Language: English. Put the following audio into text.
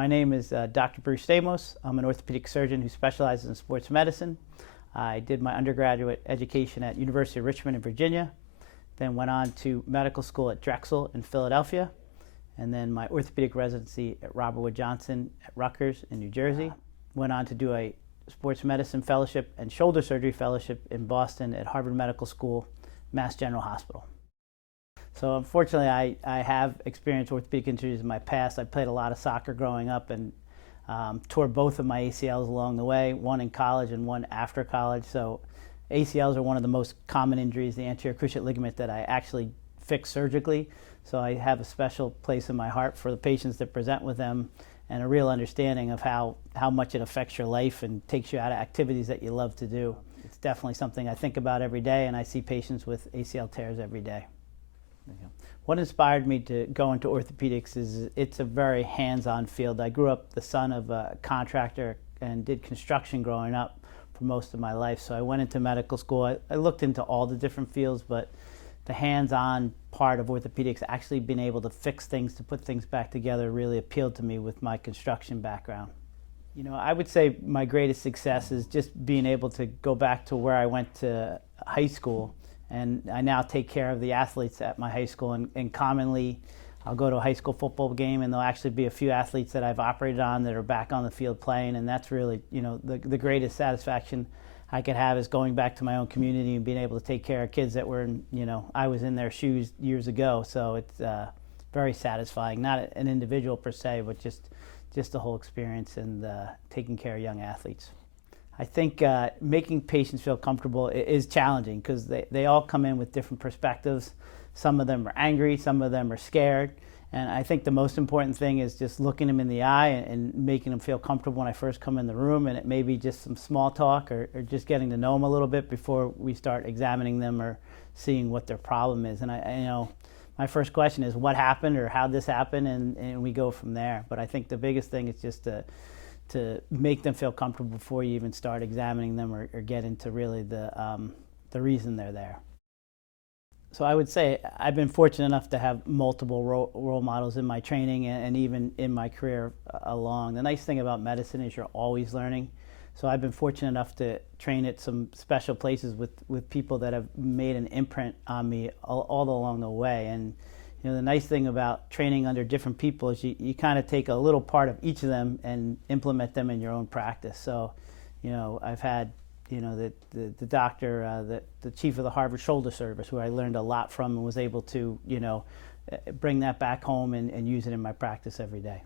My name is Dr. Bruce Stamos. I'm an orthopedic surgeon who specializes in sports medicine. I did my undergraduate education at University of Richmond in Virginia, then went on to medical school at Drexel in Philadelphia, and then my orthopedic residency at Robert Wood Johnson at Rutgers in New Jersey. Went on to do a sports medicine fellowship and shoulder surgery fellowship in Boston at Harvard Medical School, Mass General Hospital. So unfortunately, I have experienced orthopedic injuries in my past. I played a lot of soccer growing up and tore both of my ACLs along the way, one in college and one after college. So ACLs are one of the most common injuries, the anterior cruciate ligament, that I actually fix surgically. So I have a special place in my heart for the patients that present with them and a real understanding of how much it affects your life and takes you out of activities that you love to do. It's definitely something I think about every day, and I see patients with ACL tears every day. What inspired me to go into orthopedics is it's a very hands-on field. I grew up the son of a contractor and did construction growing up for most of my life. So I went into medical school. I looked into all the different fields, but the hands-on part of orthopedics, actually being able to fix things, to put things back together, really appealed to me with my construction background. You know, I would say my greatest success is just being able to go back to where I went to high school. And I now take care of the athletes at my high school, and commonly I'll go to a high school football game and there'll actually be a few athletes that I've operated on that are back on the field playing, and that's really, you know, the greatest satisfaction I could have is going back to my own community and being able to take care of kids that were in, you know, I was in their shoes years ago. So it's very satisfying, not an individual per se, but just the whole experience and taking care of young athletes. I think making patients feel comfortable is challenging because they all come in with different perspectives. Some of them are angry, some of them are scared. And I think the most important thing is just looking them in the eye and making them feel comfortable when I first come in the room. And it may be just some small talk or just getting to know them a little bit before we start examining them or seeing what their problem is. And you know, my first question is what happened or how'd this happen, and we go from there. But I think the biggest thing is just to make them feel comfortable before you even start examining them or get into really the reason they're there. So I would say I've been fortunate enough to have multiple role models in my training and even in my career along. The nice thing about medicine is you're always learning. So I've been fortunate enough to train at some special places with people that have made an imprint on me all along the way. And you know, the nice thing about training under different people is you kind of take a little part of each of them and implement them in your own practice. So, you know, I've had, you know, the doctor, the chief of the Harvard Shoulder Service, who I learned a lot from and was able to, you know, bring that back home and use it in my practice every day.